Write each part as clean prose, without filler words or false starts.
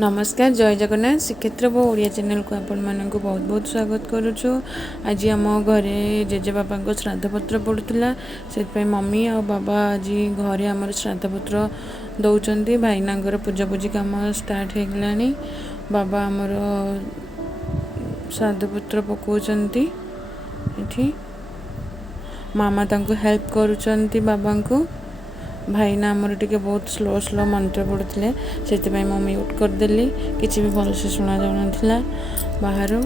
नमस्कार जय जगन्नाथ श्रीक्षेत्र वो ओडिया चैनल को आपण मानक बहुत बहुत स्वागत करुछु। आज आम घरे जेजेबापा श्राद्धपत्र पड़ूला से मम्मी और बाबा आज घरे आमर श्राद्धपत्र दौरान भाईना पूजापूजी कम स्टार्ट हो गलानी। बाबा आमर श्राद्धपत्र पकाउछंती एठी मामा तांको हेल्प करुछंती बाबा को। भाईना आमर टिके बहुत स्लो स्लो मंत्र पढ़ुଥିଲେ से मैं म्यूट करदेली किसी भी भलसे शुणा जाऊना बाहर।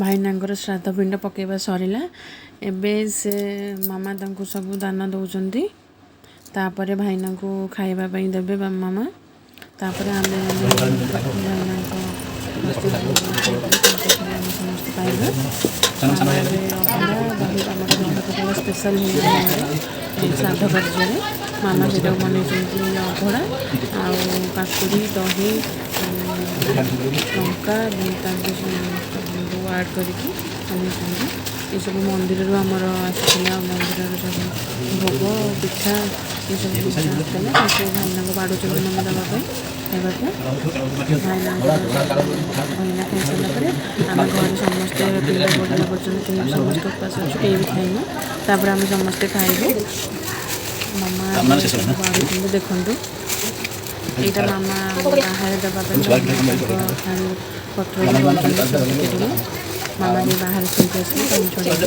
ଭାଇନାଙ୍କର ଶ୍ରାଦ୍ଧ ପିଣ୍ଡ ପକାଇବା ସରିଲା। ଏବେ ସେ ମାମା ତାଙ୍କୁ ସବୁ ଦାନ ଦେଉଛନ୍ତି। ତାପରେ ଭାଇନାଙ୍କୁ ଖାଇବା ପାଇଁ ଦେବେ ମାମା। ତାପରେ ଆମେ ଭାଇନାଙ୍କ ଆମେ ସମସ୍ତେ ପାଇବା। ମାମା ଏବେ ଅଭଡ଼ା ଦହି ଆମର ଦହି ପଖାଳ ସ୍ପେଶାଲ୍ ହେଇଛି ଶ୍ରାଦ୍ଧ କାର୍ଯ୍ୟରେ। ମାମା ସେଇଟାକୁ ବନେଇଛନ୍ତି ଅଭଡ଼ା ଆଉ କାକୁଡ଼ି ଦହି ଲଙ୍କା ତାଙ୍କୁ ସବୁ ଆଡ଼୍ କରିକି ବନେଇଛନ୍ତି। ଏସବୁ ମନ୍ଦିରରୁ ଆମର ଆସିଥିଲା, ମନ୍ଦିରର ସବୁ ଭୋଗ ପିଠା ଏସବୁ ଜିନିଷ ଆସିଥିଲା। ତାକୁ ଭାଇନାଙ୍କୁ ବାଡ଼ୁଛନ୍ତି ମାମା ଦେବା ପାଇଁ ଖାଇବାକୁ। ଭାଇନା ଖାଇସାରିଲା ପରେ ଆମେ ଘରେ ସମସ୍ତେ ପିଣ୍ଡ ପଡ଼ିଲା ପର୍ଯ୍ୟନ୍ତ କେହି ବି ସମସ୍ତେ ଉପାସ ଅଛୁ, କେହି ବି ଖାଇନୁ। ତାପରେ ଆମେ ସମସ୍ତେ ଖାଇବୁ। ମାମା ବାଡ଼ୁଛନ୍ତି ଦେଖନ୍ତୁ। ଏଇଟା ମାମା ବାହାରେ ଦେବା ପାଇଁ ଥାଳି ପତ୍ରରେ ଦେଉଛନ୍ତି ଟିକେ। ମାମା ଟିକେ ବାହାରେ ଥୋଇକି ଆସିଲେ ପାଣି ଛଡ଼େଇକି।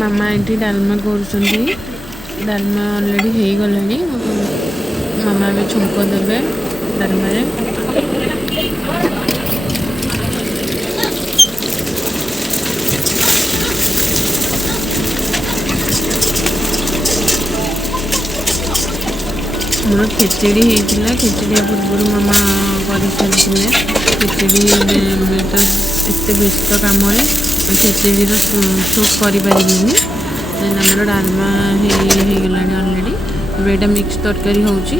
ମାମା ଏଠି ଡାଲମା କରୁଛନ୍ତି। ଡାଲମା ଅଲରେଡ଼ି ହେଇଗଲାଣି। ମାମା ଏବେ ଛୁଙ୍କ ଦେବେ ଡାଲମାରେ। ଆମର ଖେଚେଡ଼ି ହେଇଥିଲା। ଖେଚେଡ଼ି ପୂର୍ବରୁ ମାମା କରିସାରିଥିଲେ। ଖେଚେଡ଼ି ତ ଏତେ ବ୍ୟସ୍ତ କାମରେ ଖେଚେଡ଼ିର ସୁପ୍ କରିପାରିବିନି। ଦେନ୍ ଆମର ଡାଲମା ହେଇଗଲାଣି ଅଲରେଡ଼ି। ଏବେ ଏଇଟା ମିକ୍ସ ତରକାରୀ ହେଉଛି।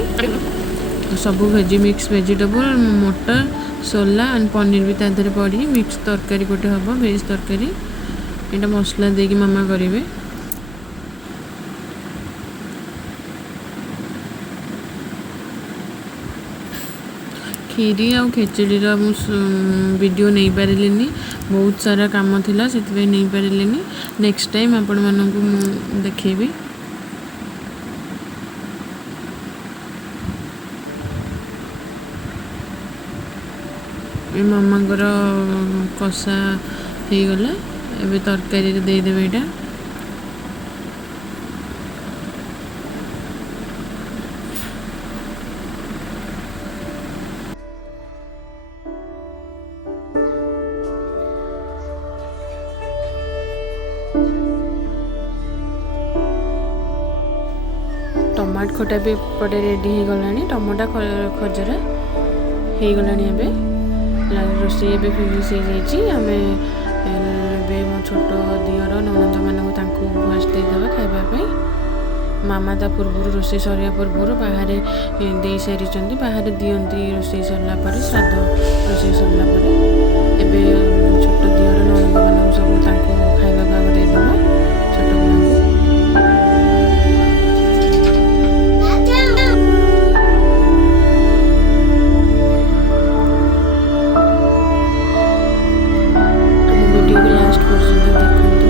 ସବୁ mix vegetable motor Shola and paneer ବି ତା ଦେହରେ ପଡ଼ି ମିକ୍ସ ତରକାରୀ ଗୋଟେ ହେବ, ଭେଜ୍ ତରକାରୀ। ଏଇଟା ମସଲା ଦେଇକି ମାମା କରିବେ। କ୍ଷୀରି ଆଉ ଖେଚେଡ଼ିର ମୁଁ ଭିଡ଼ିଓ ନେଇପାରିଲିନି, ବହୁତ ସାରା କାମ ଥିଲା, ସେଥିପାଇଁ ନେଇପାରିଲିନି। ନେକ୍ସଟ ଟାଇମ୍ ଆପଣମାନଙ୍କୁ ମୁଁ ଦେଖେଇବି। ଏ ମାମାଙ୍କର କଷା ହେଇଗଲା। ଏବେ ତରକାରୀରେ ଦେଇଦେବେ ଏଇଟା। ଟମାଟୋ ଖଟା ବି ଏପଟେ ରେଡ଼ି ହେଇଗଲାଣି। ଟମାଟୋ ଖଜରା ହେଇଗଲାଣି। ଏବେ ରୋଷେଇ ଏବେ ଫିନିସ୍ ହେଇଯାଇଛି। ଆମେ ଏବେ ମୋ ଛୋଟ ଦିଅର ନଣନ୍ଦମାନଙ୍କୁ ତାଙ୍କୁ ଫାଷ୍ଟ ଦେଇଦେବା ଖାଇବା ପାଇଁ। ମାମା ତା ପୂର୍ବରୁ ରୋଷେଇ ସରିବା ପୂର୍ବରୁ ବାହାରେ ଦେଇସାରିଛନ୍ତି। ବାହାରେ ଦିଅନ୍ତି ରୋଷେଇ ସରିଲା ପରେ, ଶ୍ରାଦ୍ଧ ରୋଷେଇ ସରିଲା ପରେ। ଏବେ ଛୋଟ ଦିଅର ନଣନ୍ଦମାନଙ୍କୁ ସବୁ ତାଙ୍କୁ ଖାଇବାକୁ ଆଗ ଦେଇଦେବା ଛୋଟ ପିଲାଙ୍କୁ। ଭିଡ଼ିଓକୁ ଲାଷ୍ଟ ପର୍ଯ୍ୟନ୍ତ ଦେଖନ୍ତୁ,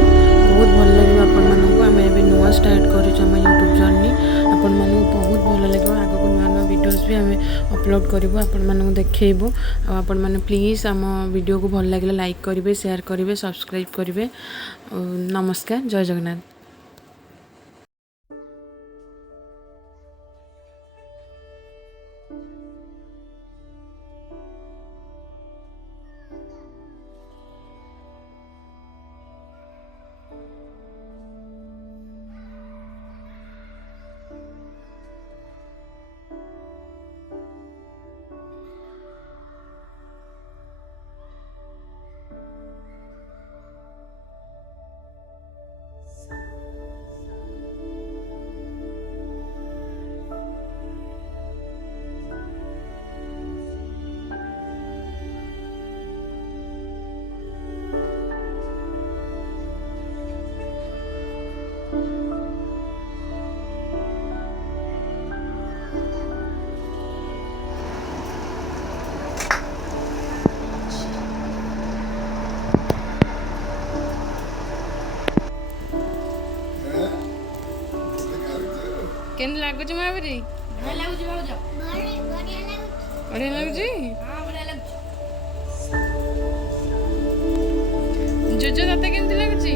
ବହୁତ ଭଲ ଲାଗିବ ଆପଣମାନଙ୍କୁ। ଆମେ ଏବେ ନୂଆ ଷ୍ଟାର୍ଟ କରିଛୁ ଆମ ୟୁଟ୍ୟୁବ୍ ଜର୍ନି। ଆପଣମାନଙ୍କୁ ବହୁତ ଭଲ ଲାଗିବ। ଆଗକୁ ନୂଆ ନୂଆ ଭିଡ଼ିଓଜ୍ ବି ଆମେ ଅପଲୋଡ଼ କରିବୁ, ଆପଣମାନଙ୍କୁ ଦେଖେଇବୁ। ଆଉ ଆପଣମାନେ ପ୍ଲିଜ୍ ଆମ ଭିଡ଼ିଓକୁ ଭଲ ଲାଗିଲେ ଲାଇକ୍ କରିବେ, ସେୟାର କରିବେ, ସବସ୍କ୍ରାଇବ୍ କରିବେ। ନମସ୍କାର, ଜୟ ଜଗନ୍ନାଥ। କେମିତି ଲାଗୁଛି ମହାବୀର? ବଢ଼ିଆ ଲାଗୁଛି ଭାଉଜ। ବଢ଼ିଆ ଲାଗୁଛି। ହଁ ବଢ଼ିଆ ଲାଗୁଛି। ଜୁଜୁ ତତେ କେମିତି ଲାଗୁଛି?